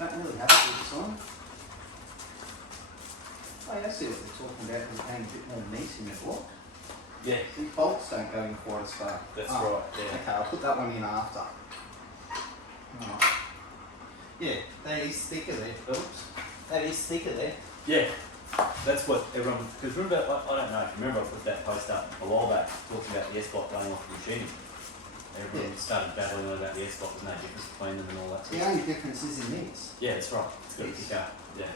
don't really have it with this on. Oh yeah, I see what they're talking about, there's being a bit more meat in the block. Yeah. These bolts don't go in quite as far. That's right, yeah. Okay, I'll put that one in after. Right. Yeah, that is thicker there, Phillips. That is thicker there. Yeah. That's what everyone, because remember, I don't know, remember I put that post up a while back talking about the S-block going off the machine. Everyone started battling on about the S-block, there's no difference between them and all that. The only difference is in this. Yeah, that's right. It's got to kick up. Yeah.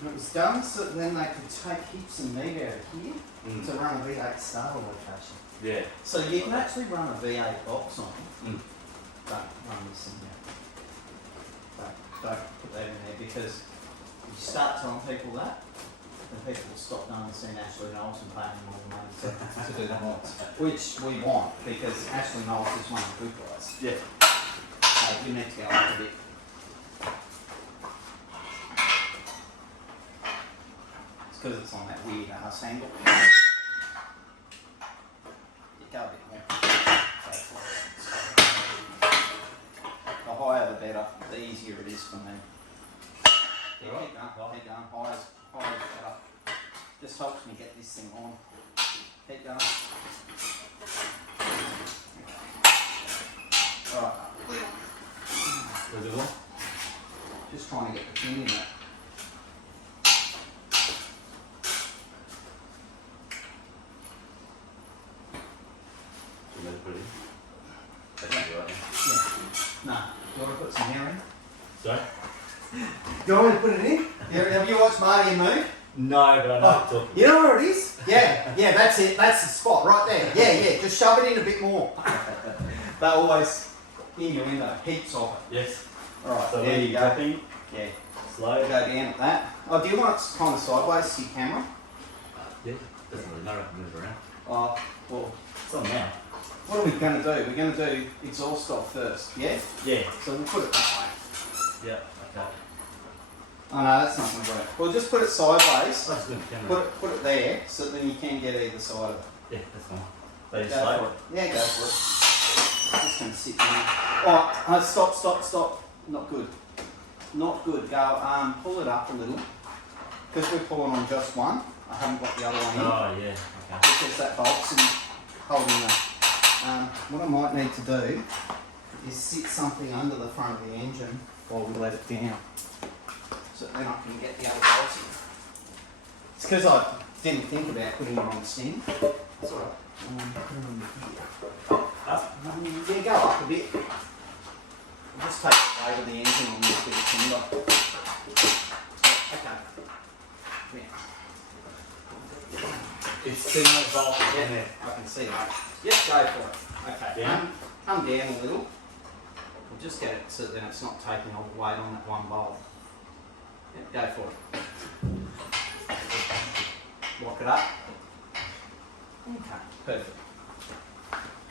And it was done so that then they could take heaps of meat out of here to run a V8 starter location. Yeah. So you can actually run a V8 box on it. Don't run this in there. Don't put that in there because if you start telling people that, then people will stop going and seeing Ashley Knowles and paying more money to do the mods. Which we want because Ashley Knowles is one of the good guys. Yeah. So you need to go up a bit. It's because it's on that weird ass angle. You go a bit more. The higher the better, the easier it is for me. Yeah, keep going, higher is better. Just helps me get this thing on. Keep going. Alright. Where's it on? Just trying to get the pin in there. Put it in. That's right. Yeah. No. You want to put some hair in? Sorry? You want me to put it in? Have you watched Marty and Moon? No, but I know what you're talking. You know where it is? Yeah, that's it. That's the spot right there. Yeah, just shove it in a bit more. They always in your window, heaps of it. Yes. Alright, So there you go. tapping, Yeah, slow. go down at that. Oh, do you want it kind of sideways to your camera? Yeah, doesn't really matter if I move around. Oh, well, It's on now. what are we going to do? We're going to do exhaust off first, yeah? Yeah. So we'll put it that way. Yeah, okay. Oh no, that's not going to work. We'll just put it sideways. That's good, camera. Put it there, so then you can get either side of it. Yeah, that's fine. They just Go slow. for it. Yeah, go for it. I'm just going to sit there. Oh, stop. Not good. Not good. Go, pull it up a little. Because we're pulling on just one. I haven't got the other one in. Oh, yeah, okay. Because that bolt's in holding the... what I might need to do is sit something under the front of the engine while we let it down. So then I can get the other bolts in. It's because I didn't think about putting it on the stand. That's alright. Put it on here. Up? Yeah, go up a bit. We'll just take the weight of the engine on this bit of timber. Okay. Yeah. It's similar bolt in there. I can see that. Yep, go for it. Okay. Down? Come down a little. We'll just get it so then it's not taking all the weight on that one bolt. Yep, go for it. Lock it up. Okay, perfect.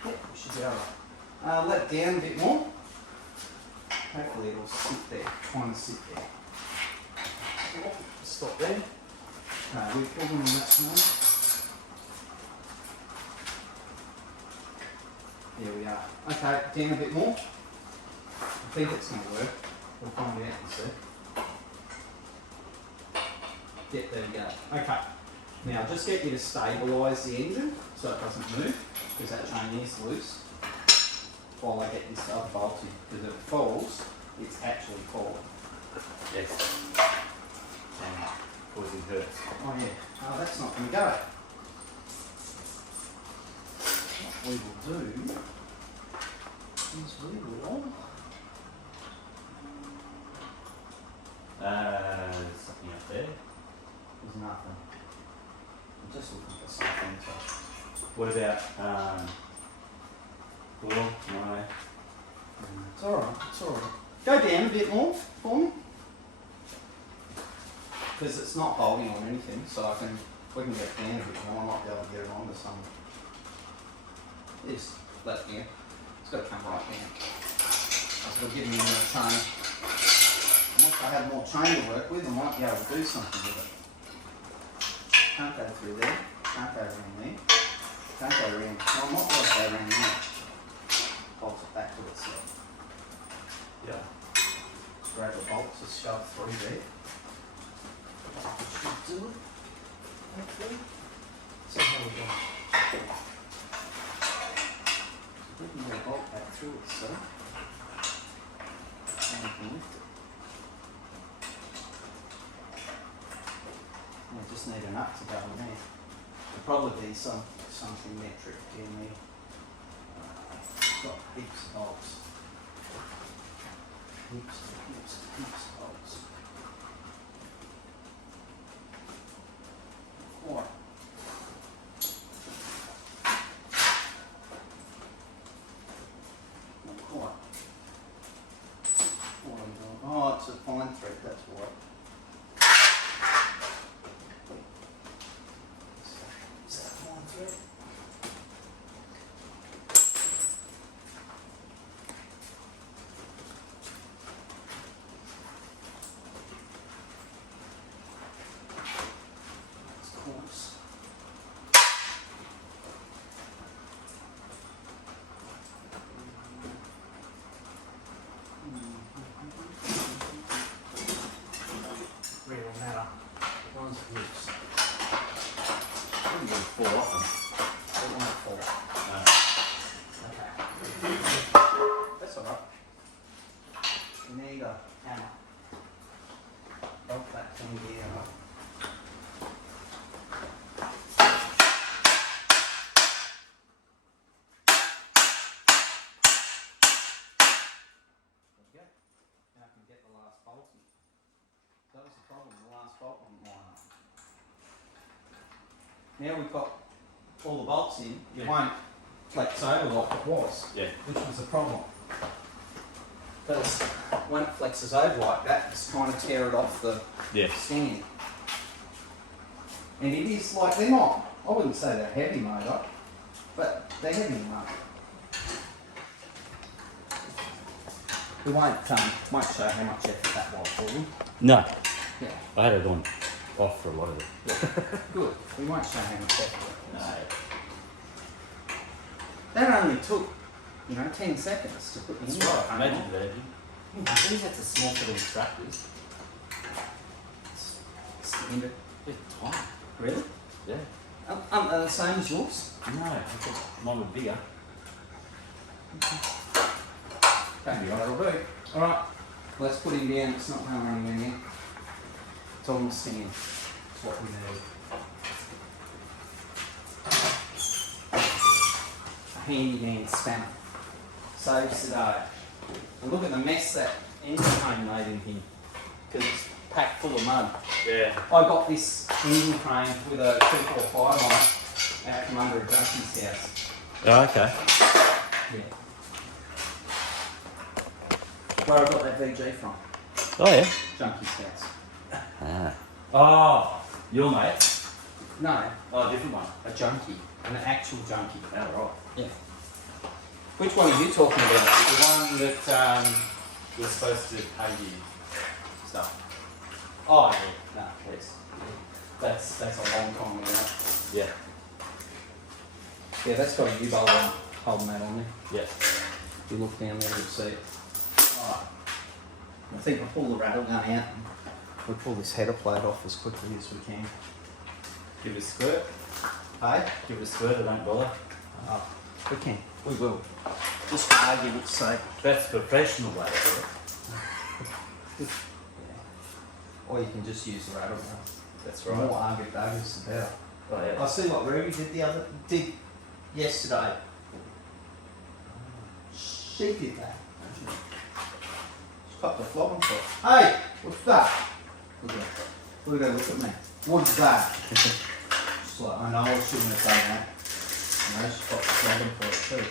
Yep, we should be alright. Let it down a bit more. Hopefully it'll sit there, trying to sit there. Stop there. No, we're pulling on that side. There we are. Okay, down a bit more. I think it's going to work. We'll find out and see. Yep, there we go. Okay. Now just get you to stabilise the engine so it doesn't move, because that chain is loose, while I get this other bolt in. Because if it falls, it's actually falling. Yes. And causing hurts. Oh yeah. Oh, that's not going to go. What we will do is we will... There's something up there. There's nothing. I'm just looking for something to... What about, well, no. It's alright. Go down a bit more for me. Because it's not holding on anything, so we can get it down a bit more. I might be able to get it onto something. Just let it down. It's got to come right down. It'll give me more chain. And once I have more chain to work with, I might be able to do something with it. Can't go through there. Can't go around there. Can't go around. Well, I might be able to go around there. Bolt it back to itself. Yeah. grab a bolt to shove through there. Should do it. Hopefully. See how we go. We can get a bolt back through it, so. And we can lift it. I just need a nut to go in there. There'll probably be something metric in there. Got heaps of bolts. Heaps of bolts. Quite. Not quite. Oh, it's a fine thread, that's why. Is that a fine thread? It's coarse. Real matter. One's loose. Wouldn't really fall off them. They won't fall. No. Okay. That's alright. You need a hammer. Bolt that thing here up. There we go. Now I can get the last bolt in. That was the problem, the last bolt wouldn't line up. Now we've got all the bolts in, it Yeah. won't flex over like it was, Yeah. which was the problem. Because when it flexes over like that, it's trying to tear it off the Yeah. stand. And it is like, they're not, I wouldn't say they're heavy motor, but they're heavy enough. We won't show how much effort that was for them. No. Yeah. I had it on off for a lot of it. Good. We won't show how much effort it was. No. That only took, 10 seconds to put the That's right. Imagine that. These that's a small set of instructors. Standard. They're tiny. Really? Yeah. Are they the same as yours? No, I thought mine were bigger. That'll do. Alright, let's put him down. It's not going anywhere. It's on the stand. It's what we need. A handyman spanner. Saves the day. And look at the mess that engine crane made in here. Because it's packed full of mud. Yeah. I got this engine crane with a 245 on it out from under a junkie's house. Oh, okay. Yeah. Where I got that VG from. Oh, yeah. Junkie's house. Ah. Oh, your mate? No, Oh, different one. a junkie. An actual junkie. Oh, right. Yeah. Which one are you talking about? The one that was supposed to pay you stuff. Oh, yeah. No, that's a long time ago. Yeah. Yeah, that's got a U-bolt on, holding that on there. Yeah. If you look down there, you'll see it. Alright. I think we'll pull the rattle gun out and we'll pull this header plate off as quickly as we can. Give it a squirt. Hey? Give it a squirt, I don't bother. Oh, we can. We will. Just for argument's sake. That's a professional way. Or you can just use the rattle gun. That's The right. more argument the better. Oh, yeah. I see what Ruby did yesterday. She did that. She got the flogging for it. Hey, what's that? Look at her, look at me. What's that? She's like, I know I shouldn't have done that. I know she's got the flogging for it too.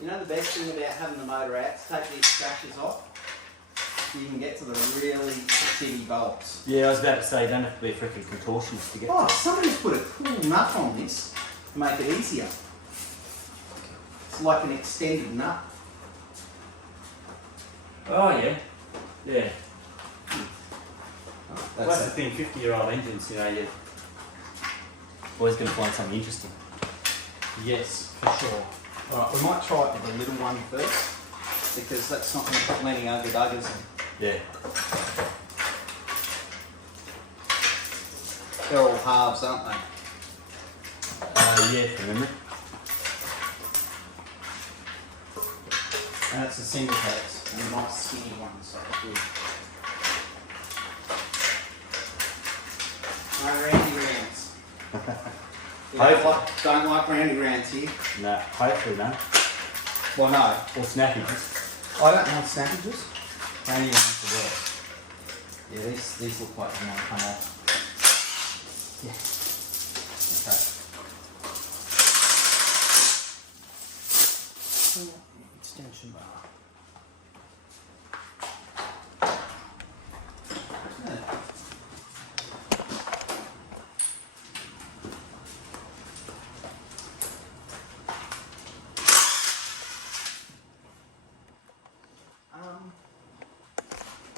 You know the best thing about having the motor out, to take the extractors off, you can get to the really shitty bolts. Yeah, I was about to say, you don't have to be a freaking contortionist to get Oh, to. somebody's put a cool nut on this to make it easier. It's like an extended nut. Oh, yeah. Yeah. Oh, That's the thing, 50-year-old engines, you're always going to find something interesting. Yes, for sure. Alright, we might try it with the little one first, because that's not going to put many ugger-duggers in. Yeah. They're all halves, aren't they? Yeah, from memory. And it's a single hex, and a nice skinny one, so it's good. No randy rants. Don't like randy rants here. No, hopefully no. Well, no. Or snappages. I don't know snappages. Randy rants are worse. Yeah, these look like they might come off. Yeah. Okay. Extension bar. Yeah.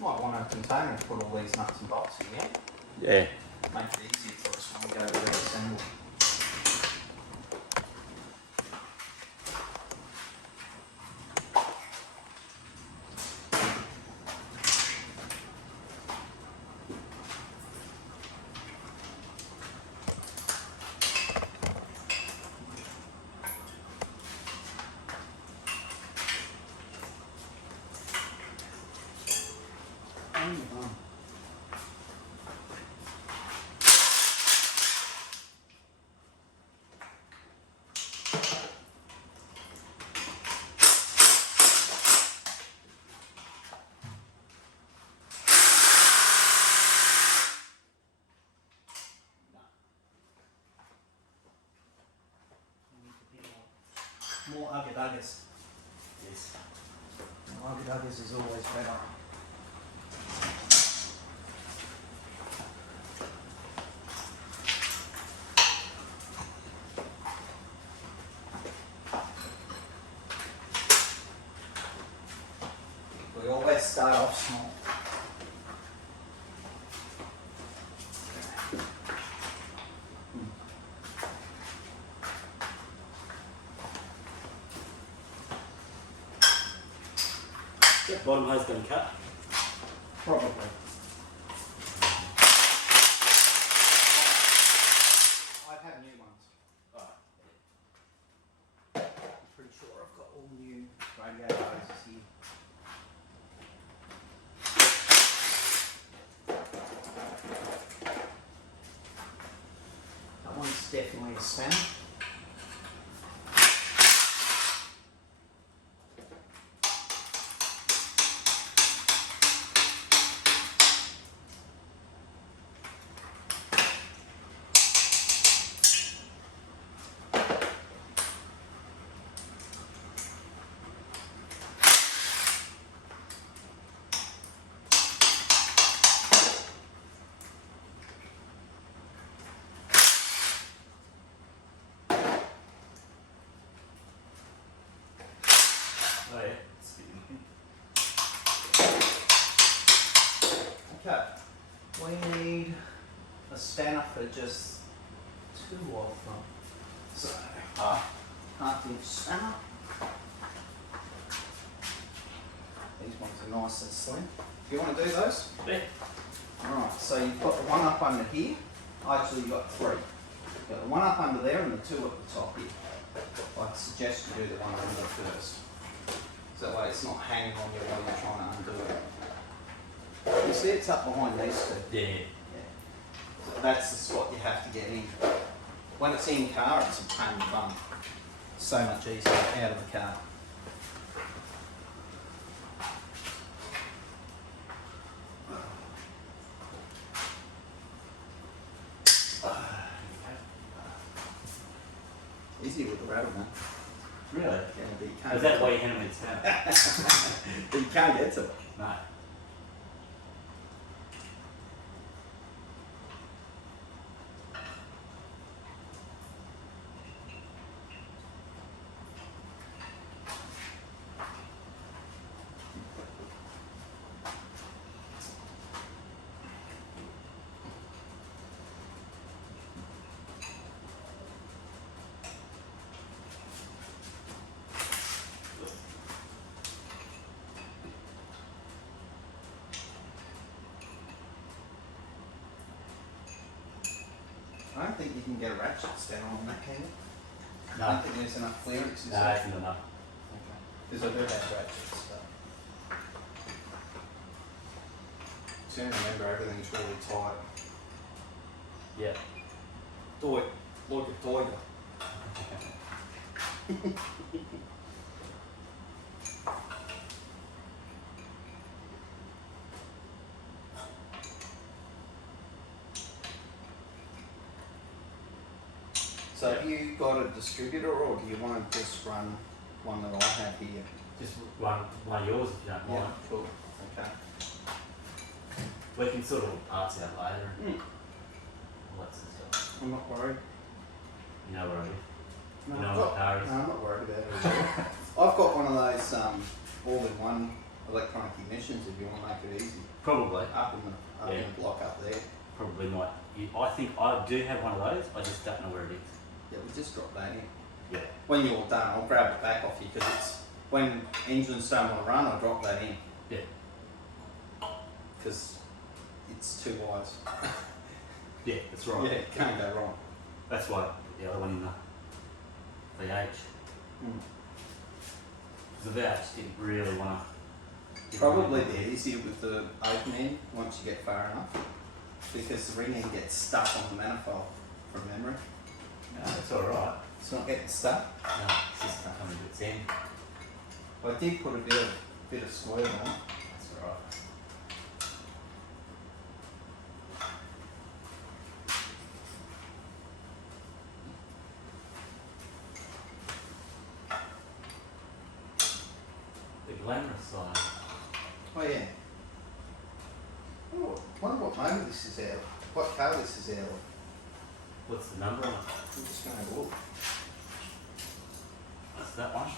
Might want a container to put all these nuts and bolts in, yeah? Yeah. Make it easier for us when we go to reassemble. More ugger-duggers. Yes. Ugger-duggers is always better. We always start off small. Bottom hose going to cut? Probably. I've had new ones. Alright. I'm pretty sure I've got all new radiator hoses here. That one's definitely a spanner. Oh yeah, it's getting Okay, we need a spanner for just two of them. So, half-inch spanner. These ones are nice and slim. Do you want to do those? Yeah. Alright, so you've got the one up under here. Actually, you've got three. You've got the one up under there and the two at the top here. I'd suggest you do the one under first. So that way it's not hanging on you while you're trying to undo it. You see it's up behind these two. Yeah. So that's the spot you have to get in. When it's in car, it's a pain in the bum. So much easier out of the car. Easy with the rattle, man. Really? Yeah, but you can't Is that why you handle it down? but you can't get to it. No. I don't think you can get ratchets down on that, can you? I No, don't think there's enough clearance, is no, there? it's not enough. Because I do have ratchets, so. So you remember everything's really tight. Yeah. Toy, like a tiger. So have you got a distributor, or do you want to just run one that I have here? Just one of yours if you don't mind. Yeah, cool. Okay. We can sort all the parts out later and Mm. all that sort of stuff. I'm not worried. You know where I live. No, You know I've what got- car is? no, I'm not worried about it. at all. I've got one of those all-in-one electronic ignitions if you want to make it easy. Probably. Up in the block up there. Probably might. I think I do have one of those, I just don't know where it is. Yeah, we just drop that in. Yeah. When you're done, I'll grab it back off you because it's when engines don't want to run, I'll drop that in Yeah. because it's too wise. Yeah, that's right. Yeah, it can't go wrong. That's why the other one in the VH. Mm. Because the VH didn't really want to. Probably the easier with the open end once you get far enough because the ring end gets stuck on the manifold from memory. No, it's alright. It's not getting stuck. No, it's just not coming to its end. I did put a bit of square on it. That's alright. The glamorous side. Oh yeah. Oh, wonder what motor this is out of. What car this is out of. What's the number on it? I'm just going to look. That's that one.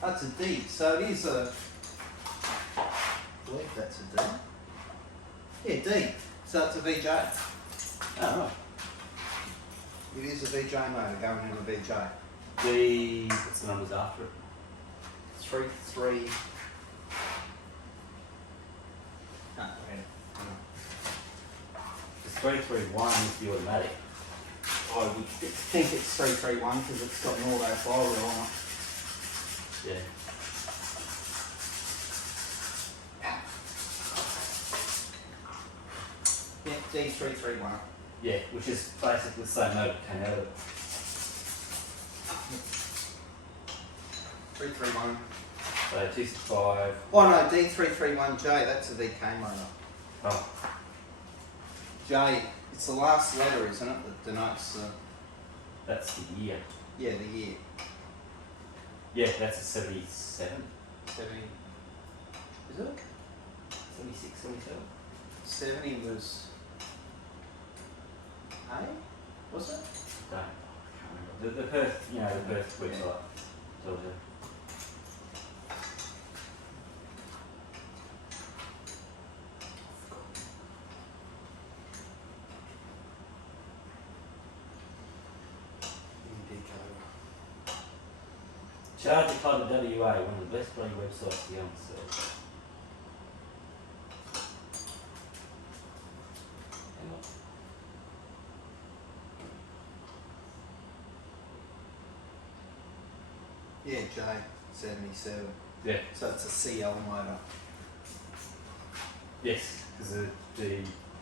That's a D, so it is a. I believe that's a D. Yeah, D. So it's a VJ. Oh, right. It is a VJ motor going in a VJ. What's the numbers after it? 3-3. Can't read it. It's 331 is the automatic. I would think it's 331 because it's got an auto flywheel on it. Yeah. Yeah, D331. Yeah, which is basically the same motor that came out of it. 331. So 265. Oh no, D331J, that's a VK motor. Oh, J, it's the last letter, isn't it, that denotes the, that's the year. yeah, the year. Yeah, that's a 77. 70. Is it? 76, 77. 70 was A? Was it? Don't. I can't remember. The Perth, the Perth website tells you. Charge it by the WA, one of the best bloody websites to go and search. Hang on. Yeah, J77. Yeah. So it's a CL motor. Yes, because the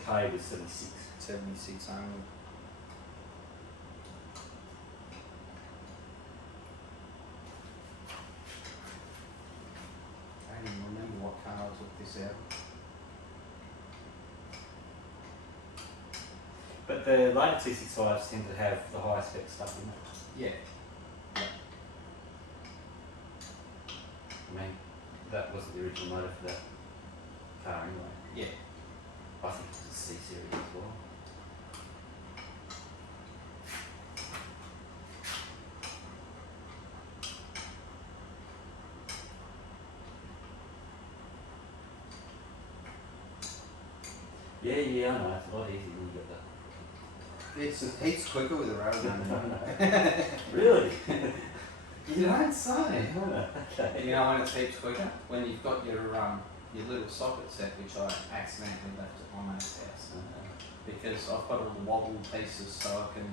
K was 76. 76 only. I don't even remember what car I took this out. But the later 265s tend to have the higher spec stuff in it. Yeah. I mean, that wasn't the original motor for that car anyway. Yeah. I think it's a C series as well. Yeah, I know. It's a lot easier when you get that. It's heaps quicker with a railgun. Really? You don't say. Okay. You know when it's heaps quicker? When you've got your your little socket set, which I accidentally left at my mate's house. Because I've got all the wobble pieces so I can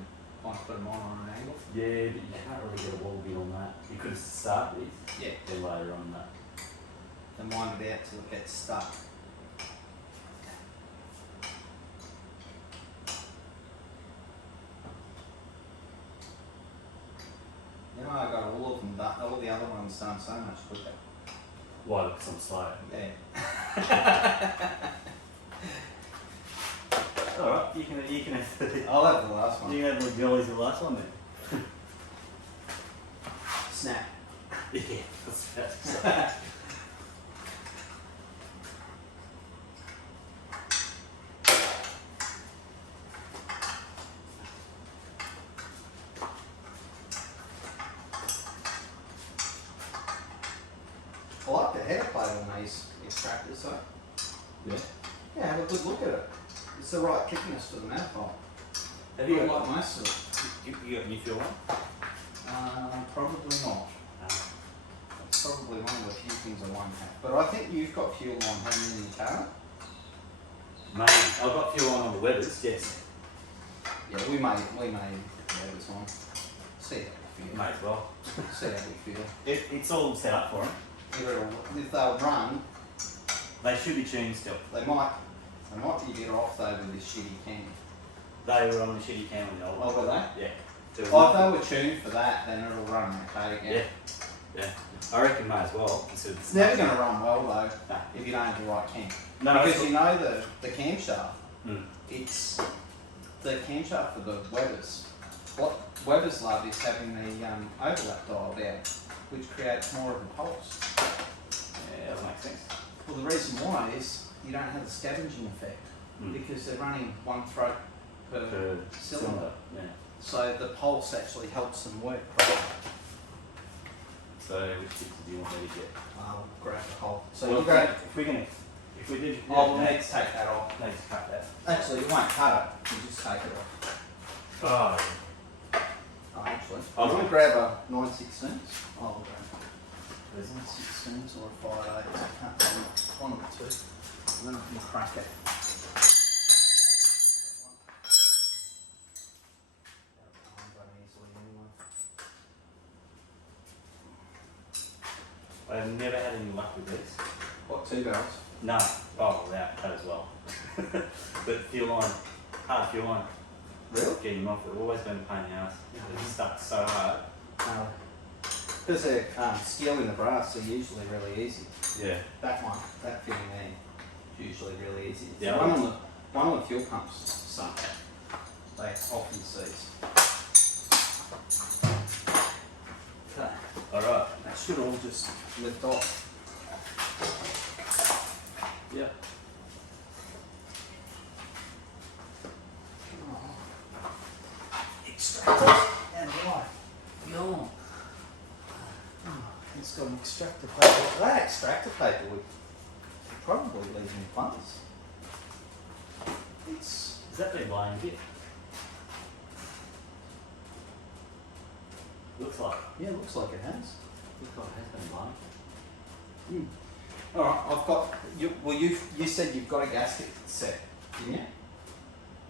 kind of put them on an angle. Yeah, but you can't really get a wall bit on that. You could start with, Yeah. then later on that. And wind it out till it gets stuck. You know, I got all of them done, all the other ones done so much quicker. Why? Because I'm slow. Yeah. Alright, you can have I'll have the last one. you can have the jollies the last one then. Snap. Yeah, that's about to say. I like the header plate on these extractors though. Yeah. Yeah, have a good look at it. It's the right thickness for the manifold. Have you I got like most of it. you got new fuel one? Probably not. It's probably one of the few things I won't have. But I think you've got fuel on Hemi in your car. Maybe. I've got fuel on the weathers, yes. Yeah, we may have this one. See how we feel. May as well. See how we feel. It's all set up for them. If they'll run, They should be tuned still. they might be better off though with this shitty cam. They were on the shitty cam on the old one. Oh, were they? Yeah. Oh, if they were tuned for that, then it'll run okay again. Yeah. I reckon may as well. It's never going to run well though, Nah. if you don't have the right cam. No, Because you know the camshaft, Mm. it's the camshaft for the Webbers. What Webbers love is having the overlap dialed out, which creates more of a pulse. Yeah, that makes sense. Well, the reason why is you don't have the scavenging effect because they're running one throat per cylinder. Yeah. So the pulse actually helps them work properly. So which tips do you want me to get? I'll grab the whole. So Well, you go. if we did, Oh, we'll need to take that off. need to cut that. Actually, you won't cut it. You just take it off. Oh, Oh, actually. Oh, I'm going right. to grab a 9/16. I'll grab a 9/16 or a 5/8. I can't remember. One of the two. And then I can crack it. I've never had any luck with these. What, 2 barrels? No. Oh, without that as well. But fuel line, hard fuel line, Really? getting them off. They've always been a pain in the ass. They're stuck so hard. Because they're steel in the brass, they're usually really easy. Yeah. That one, that fitting there, is usually really easy. Yeah. One on the fuel pumps, some they often seize. Okay, Alright. that should all just lift off. Yep. Extractor and light. Yawn. It's got an extractor paper. That extractor paper would probably leave in place. It's Has that been lying a bit? Looks like. yeah, it looks like it has. Looks like it has been lying. All right, I've got you. Well, you said you've got a gasket set, didn't you?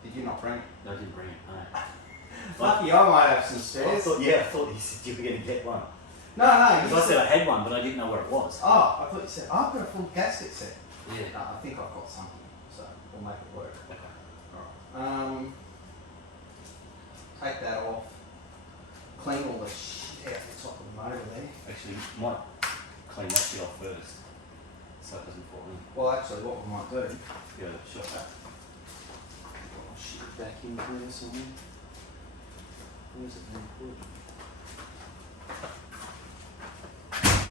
Did you not bring it? No, I didn't bring it. No. Lucky, I might have some I spares. thought you said you were going to get one. No, you Because I said I had one, but I didn't know where it was. Oh, I thought you said I've got a full gasket set. Yeah. No, I think I've got something, so we'll make it work. Okay. All right. Take that off. Clean all the shit out the top of the motor there. Actually, might clean that shit off first, so it doesn't fall in. Well, actually, what we might do. Go shot that. Put my shit back in here somewhere. Where's it been put?